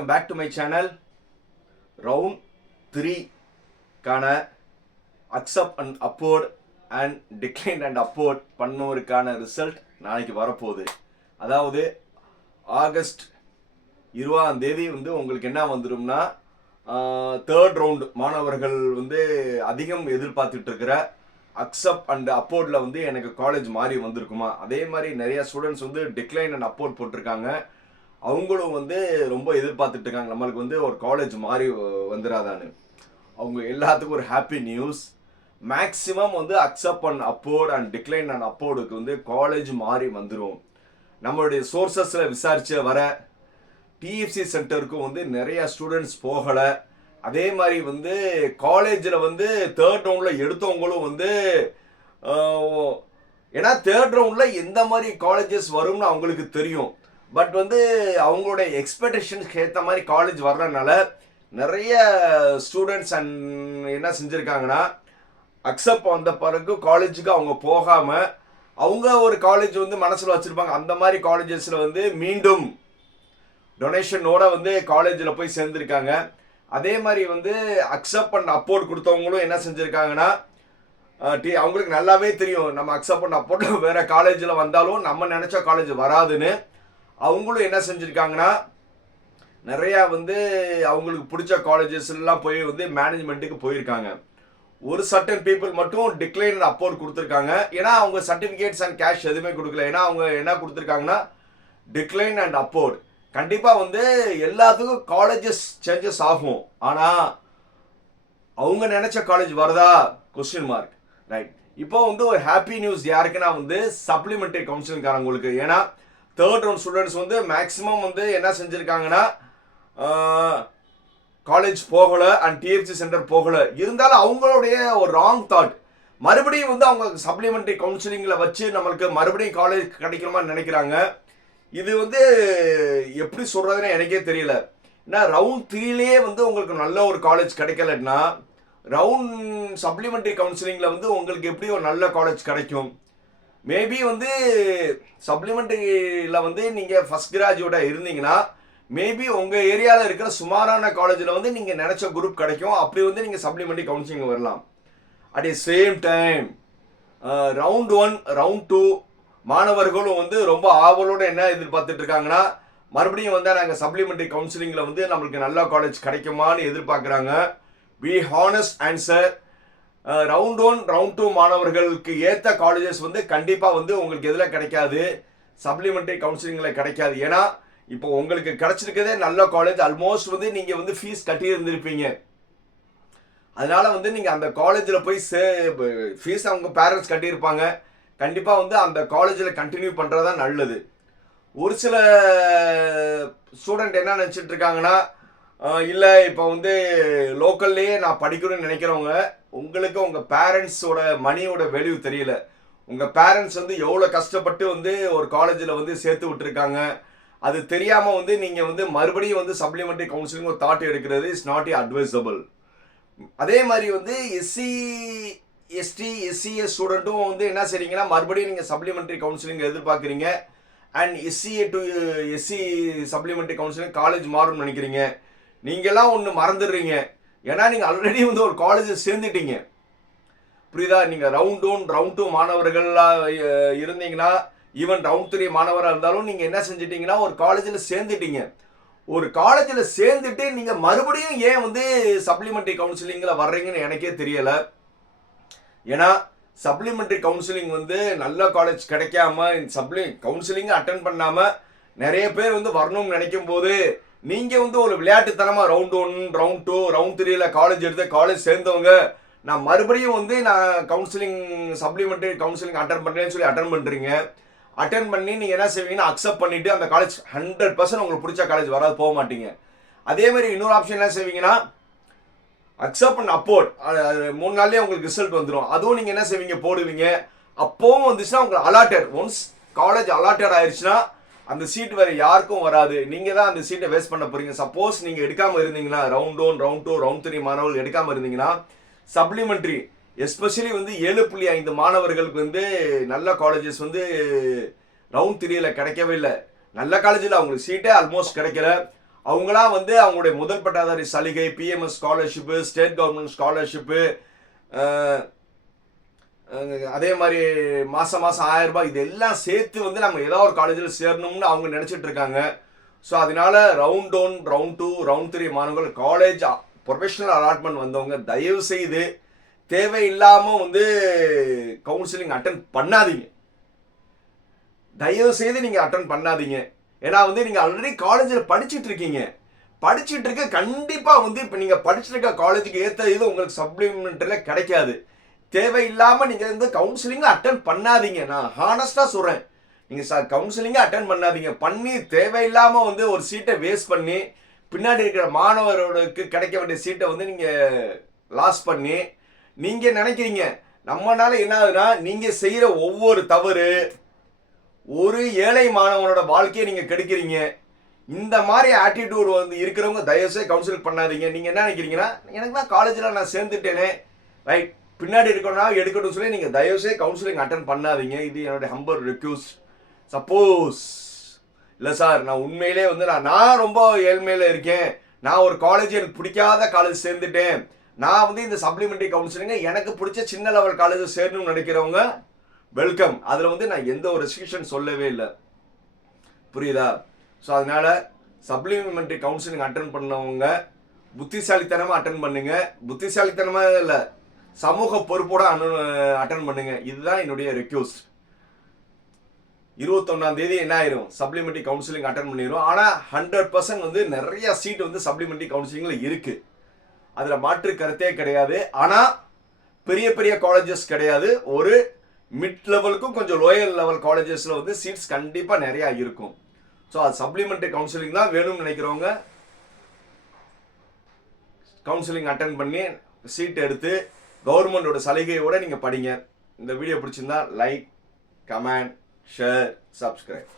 Welcome back to my channel round த்ரீக்கான accept and upward and decline and upward பண்ணோருக்கான result நாளைக்கு வரப்போகுது. அதாவது August இருபதாம் தேதி வந்து உங்களுக்கு என்ன வந்துடும்னா தேர்ட் ரவுண்டு மாணவர்கள் வந்து அதிகம் எதிர்பார்த்துட்டு இருக்கிற அக்செப்ட் அண்ட் அப்போர்டில் வந்து எனக்கு காலேஜ் மாறி வந்திருக்குமா? அதே மாதிரி நிறைய ஸ்டூடெண்ட்ஸ் வந்து டிக்ளைன் அண்ட் அப்போர்ட் போட்டிருக்காங்க. அவங்களும் வந்து ரொம்ப எதிர்பார்த்துட்டு இருக்காங்க நம்மளுக்கு வந்து ஒரு காலேஜ் மாறி வந்துடாதான்னு அவங்க எல்லாத்துக்கும் ஒரு ஹாப்பி நியூஸ் மேக்ஸிமம் வந்து accept and upward and decline and அப்போர்டுக்கு வந்து காலேஜ் மாறி வந்துடும் நம்மளுடைய சோர்சஸில் விசாரிச்ச வர டிஎஃப்சி சென்டருக்கும் வந்து நிறைய ஸ்டூடெண்ட்ஸ் போகலை. அதே மாதிரி வந்து காலேஜில் வந்து தேர்ட் ரவுண்டில் எடுத்தவங்களும் வந்து ஏன்னா தேர்ட் ரவுண்டில் எந்த மாதிரி காலேஜஸ் வரும்னு அவங்களுக்கு தெரியும். பட் வந்து அவங்களுடைய எக்ஸ்பெக்டேஷன்ஸ்க்கு ஏற்ற மாதிரி காலேஜ் வர்றதுனால நிறைய ஸ்டூடெண்ட்ஸ் அண்ட் என்ன செஞ்சுருக்காங்கன்னா அக்செப்ட் வந்த பிறகு காலேஜுக்கு அவங்க போகாமல் அவங்க ஒரு காலேஜ் வந்து மனசில் வச்சுருப்பாங்க. அந்த மாதிரி காலேஜஸில் வந்து மீண்டும் டொனேஷனோட வந்து காலேஜில் போய் சேர்ந்துருக்காங்க. அதே மாதிரி வந்து அக்செப்ட் பண்ண அப்போர்ட் கொடுத்தவங்களும் என்ன செஞ்சுருக்காங்கன்னா டி அவங்களுக்கு நல்லாவே தெரியும். நம்ம அக்செப்ட் பண்ண அப்போர்ட் வேறு காலேஜில் வந்தாலும் நம்ம நினச்ச காலேஜ் வராதுன்னு. அவங்களும் என்ன செஞ்சுருக்காங்கன்னா நிறையா வந்து அவங்களுக்கு பிடிச்ச காலேஜஸ் எல்லாம் போய் வந்து மேனேஜ்மெண்ட்டுக்கு போயிருக்காங்க. ஒரு சர்டன் பீப்புள் மட்டும் டிக்ளைன் அப்போர்ட் கொடுத்துருக்காங்க. ஏன்னா அவங்க சர்டிஃபிகேட்ஸ் அண்ட் கேஷ் எதுவுமே கொடுக்கல. ஏன்னா அவங்க என்ன கொடுத்துருக்காங்கன்னா டிக்ளைன் அண்ட் அப்போர்ட் கண்டிப்பாக வந்து எல்லாத்துக்கும் காலேஜஸ் சேஞ்சஸ் ஆகும். ஆனால் அவங்க நினச்ச காலேஜ் வருதா? கொஸ்டின் மார்க் ரைட் இப்போ வந்து ஒரு ஹாப்பி நியூஸ் யாருக்குன்னா வந்து சப்ளிமெண்ட்ரி கவுன்சிலிங்காரங்களுக்கு ஏன்னா தேர்ட் ரவுண்ட் ஸ்டூடெண்ட்ஸ் வந்து மேக்ஸிமம் வந்து என்ன செஞ்சுருக்காங்கன்னா காலேஜ் போகலை அண்ட் டிஎஃப்சி சென்டர் போகல. இருந்தாலும் அவங்களுடைய ஒரு ராங் தாட் மறுபடியும் வந்து அவங்க சப்ளிமெண்ட்ரி கவுன்சிலிங்கில் வச்சு நம்மளுக்கு மறுபடியும் காலேஜ் கிடைக்கணுமான்னு நினைக்கிறாங்க. இது வந்து எப்படி சொல்கிறதுன்னு எனக்கே தெரியல. ஏன்னா ரவுண்ட் த்ரீலேயே வந்து உங்களுக்கு நல்ல ஒரு காலேஜ் கிடைக்கலன்னா ரவுண்ட் சப்ளிமெண்ட்ரி கவுன்சிலிங்கில் வந்து உங்களுக்கு எப்படி ஒரு நல்ல காலேஜ் கிடைக்கும்? மேபி வந்து சப்ளிமெண்டரியில் வந்து நீங்கள் ஃபஸ்ட் கிராஜுவேட்டாக இருந்தீங்கன்னா மேபி உங்கள் ஏரியாவில் இருக்கிற சுமாரான காலேஜில் வந்து நீங்கள் நினச்ச குரூப் கிடைக்கும். அப்படி வந்து நீங்கள் சப்ளிமெண்ட்ரி கவுன்சிலிங் வரலாம். At same time round one round two மாணவர்களும் வந்து ரொம்ப ஆவலோட என்ன எதிர்பார்த்துட்டு இருக்காங்கன்னா மறுபடியும் வந்து நாங்கள் சப்ளிமெண்ட்ரி கவுன்சிலிங்கில் வந்து நம்மளுக்கு நல்ல காலேஜ் கிடைக்குமான்னு எதிர்பார்க்குறாங்க. We honest answer round one round two மாணவர்களுக்கு ஏற்ற காலேஜஸ் வந்து கண்டிப்பாக வந்து உங்களுக்கு எதில் கிடைக்காது? சப்ளிமெண்ட்ரி கவுன்சிலிங்கில் கிடைக்காது. ஏன்னா இப்போ உங்களுக்கு கிடைச்சிருக்கதே நல்ல காலேஜ் ஆல்மோஸ்ட் வந்து நீங்கள் வந்து ஃபீஸ் கட்டியிருந்திருப்பீங்க. அதனால் அதனால வந்து நீங்கள் அந்த காலேஜில் போய் சே ஃபீஸ் அவங்க பேரண்ட்ஸ் கட்டியிருப்பாங்க. கண்டிப்பாக வந்து அந்த காலேஜில் கண்டினியூ பண்ணுறது தான் நல்லது. ஒரு சில ஸ்டூடெண்ட் என்ன நினச்சிட்டு இருக்காங்கன்னா இல்லை இப்போ வந்து லோக்கல்லையே நான் படிக்கணும்னு நினைக்கிறவங்க உங்களுக்கு உங்கள் பேரண்ட்ஸோட மணியோட வேல்யூ தெரியல. உங்கள் பேரண்ட்ஸ் வந்து எவ்வளோ கஷ்டப்பட்டு வந்து ஒரு காலேஜில் வந்து சேர்த்து விட்டுருக்காங்க. அது தெரியாமல் வந்து நீங்கள் வந்து மறுபடியும் வந்து சப்ளிமெண்ட்ரி கவுன்சிலிங் ஒரு தாட் எடுக்கிறது இஸ் நாட் ஏ அட்வைசபிள் அதே மாதிரி வந்து எஸ்சி எஸ்டி எஸ்சிஎஸ் ஸ்டூடெண்ட்டும் வந்து என்ன செய்றீங்கன்னா மறுபடியும் நீங்கள் சப்ளிமெண்ட்ரி கவுன்சிலிங் எதிர்பார்க்குறீங்க. And SCA to SC supplementary counselling college மாறும்னு நினைக்கிறீங்க. நீங்களாம் ஒன்று மறந்துடுறீங்க. ஏன்னா நீங்கள் ஆல்ரெடி வந்து ஒரு காலேஜில் சேர்ந்துட்டீங்க. புரியுதா? நீங்கள் ரவுண்ட் ஒன் ரவுண்ட் டூ மாணவர்களாக இருந்தீங்கன்னா ஈவன் ரவுண்ட் த்ரீ மாணவராக இருந்தாலும் நீங்கள் என்ன செஞ்சிட்டீங்கன்னா ஒரு காலேஜில் சேர்ந்துட்டீங்க. ஒரு காலேஜில் சேர்ந்துட்டு நீங்கள் மறுபடியும் ஏன் வந்து சப்ளிமெண்ட்ரி கவுன்சிலிங்கில் வர்றீங்கன்னு எனக்கே தெரியலை. ஏன்னா சப்ளிமெண்ட்ரி கவுன்சிலிங் வந்து நல்ல காலேஜ் கிடைக்காம சப்ளி கவுன்சிலிங் அட்டன் பண்ணாமல் நிறைய பேர் வந்து வரணும்னு நினைக்கும் போது நீங்கள் வந்து ஒரு விளையாட்டுத்தனமாக round one round two round த்ரீல காலேஜ் எடுத்து காலேஜ் சேர்ந்தவங்க நான் மறுபடியும் வந்து நான் கவுன்சிலிங் சப்ளிமெண்ட்ரி கவுன்சிலிங் அட்டன் பண்ணுறேன்னு சொல்லி அட்டன் பண்ணுறீங்க அட்டன் பண்ணி நீங்கள் என்ன செய்வீங்கன்னா அக்செப்ட் பண்ணிவிட்டு அந்த காலேஜ் ஹண்ட்ரட் பர்சன்ட் உங்களுக்கு பிடிச்ச காலேஜ் வராது போக மாட்டீங்க. அதே மாதிரி இன்னொரு ஆப்ஷன் என்ன செய்வீங்கன்னா அக்செப்ட் அண்ட் அப்போர்ட் மூணு நாள்லேயே உங்களுக்கு ரிசல்ட் வந்துடும் அதுவும் நீங்கள் என்ன செய்வீங்க போடுவீங்க. அப்போவும் வந்துச்சுன்னா உங்களுக்கு அலாட்டட் ஒன்ஸ் காலேஜ் அலாட்டட் ஆயிடுச்சுன்னா அந்த சீட் வேற யாருக்கும் வராது. நீங்கள் தான் அந்த சீட்டை வேஸ்ட் பண்ண போறீங்க. சப்போஸ் நீங்கள் எடுக்காமல் இருந்தீங்கன்னா round one round two round three மாணவர்கள் எடுக்காமல் இருந்தீங்கன்னா சப்ளிமெண்ட்ரி எஸ்பெஷலி வந்து ஏழு புள்ளி ஐந்து மாணவர்களுக்கு வந்து நல்ல காலேஜஸ் வந்து ரவுண்ட் த்ரீல கிடைக்கவே இல்லை. நல்ல காலேஜில் அவங்களுக்கு சீட்டே ஆல்மோஸ்ட் கிடைக்கல. அவங்களா வந்து அவங்களுடைய முதல் பட்டாதாரி சலுகை BMS scholarship state government scholarship அதே மாதிரி மாதம் மாதம் ஆயிரம் ரூபாய் இதெல்லாம் சேர்த்து வந்து நம்ம ஏதோ ஒரு காலேஜில் சேரணும்னு அவங்க நினச்சிட்டு இருக்காங்க. ஸோ அதனால round one round two round three மாணவர்கள் காலேஜ் ப்ரொஃபஷனல் அலாட்மெண்ட் வந்தவங்க தயவு செய்து தேவையில்லாமல் வந்து கவுன்சிலிங் அட்டன் பண்ணாதீங்க. தயவு செய்து நீங்கள் அட்டன் பண்ணாதீங்க. ஏன்னா வந்து நீங்கள் ஆல்ரெடி காலேஜில் படிச்சுட்டு இருக்கீங்க. படிச்சுட்டு இருக்க கண்டிப்பாக வந்து இப்போ நீங்கள் படிச்சிருக்க இருக்க காலேஜுக்கு ஏற்ற இது உங்களுக்கு சப்ளிமெண்ட்டில் கிடைக்காது. தேவையில்லாமல் நீங்கள் வந்து கவுன்சிலிங்கும் அட்டன் பண்ணாதீங்க. நான் ஹானஸ்டாக சொல்கிறேன் நீங்கள் சார் கவுன்சிலிங்கே அட்டன் பண்ணாதீங்க. பண்ணி தேவையில்லாமல் வந்து ஒரு சீட்டை வேஸ்ட் பண்ணி பின்னாடி இருக்கிற மாணவர்களுக்கு கிடைக்க வேண்டிய சீட்டை வந்து நீங்கள் லாஸ் பண்ணி நீங்கள் நினைக்கிறீங்க. நம்மனால என்ன ஆகுதுன்னா நீங்கள் செய்கிற ஒவ்வொரு தவறு ஒரு ஏழை மாணவனோட வாழ்க்கையை நீங்கள் கெடுக்கிறீங்க. இந்த மாதிரி ஆட்டிடியூட் வந்து இருக்கிறவங்க தயவுசெய்து கவுன்சில் பண்ணாதீங்க. நீங்கள் என்ன நினைக்கிறீங்கன்னா எனக்கு தான் காலேஜில் நான் சேர்ந்துட்டேனே. ரைட் பின்னாடி இருக்கணும்னா எடுக்கணும்னு சொல்லி நீங்கள் தயவுசே கவுன்சிலிங் அட்டன் பண்ணாதீங்க. இது என்னுடைய ஹம்பர் ரெக்யூஸ் சப்போஸ் இல்லை சார் நான் உண்மையிலே வந்து நான் நான் ரொம்ப ஏழ்மையில் இருக்கேன். நான் ஒரு காலேஜ் எனக்கு பிடிக்காத காலேஜ் சேர்ந்துட்டேன். நான் வந்து இந்த சப்ளிமெண்ட்ரி கவுன்சிலிங்கை எனக்கு பிடிச்ச சின்ன லெவல் காலேஜ் சேரணும்னு நினைக்கிறவங்க வெல்கம் அதில் வந்து நான் எந்த ஒரு ரெஸ்ட்ரிக்ஷன் சொல்லவே இல்லை. புரியுதா? ஸோ அதனால சப்ளிமெண்ட்ரி கவுன்சிலிங் அட்டன் பண்ணவங்க புத்திசாலித்தனமாக அட்டன் பண்ணுங்கள் புத்திசாலித்தனமாக இல்லை சமூக பொறுப்போட அட்டன் பண்ணுங்க. இதுதான் என்னுடைய ரெக்யூஸ்ட் இருபத்தொன்னாம் தேதி என்ன ஆயிரும்? சப்ளிமெண்ட்ரி கவுன்சிலிங் அட்டன் பண்ணிடும் ஆனால் ஹண்ட்ரட் பர்சன்ட் வந்து நிறைய சீட் வந்து சப்ளிமெண்ட்ரி கவுன்சிலிங்கில் இருக்கு. அதில் மாற்று கருத்தே கிடையாது. ஆனால் பெரிய பெரிய காலேஜஸ் கிடையாது. ஒரு மிட் லெவலுக்கும் கொஞ்சம் லோயர் லெவல் காலேஜஸில் வந்து சீட்ஸ் கண்டிப்பாக நிறையா இருக்கும். ஸோ அது சப்ளிமெண்ட்ரி கவுன்சிலிங் தான் வேணும்னு நினைக்கிறவங்க கவுன்சிலிங் அட்டன் பண்ணி சீட் எடுத்து கவர்மெண்டோட சலுகையோட நீங்கள் படிங்க. இந்த வீடியோ பிடிச்சிருந்தா லைக் கமெண்ட் ஷேர் சப்ஸ்கிரைப்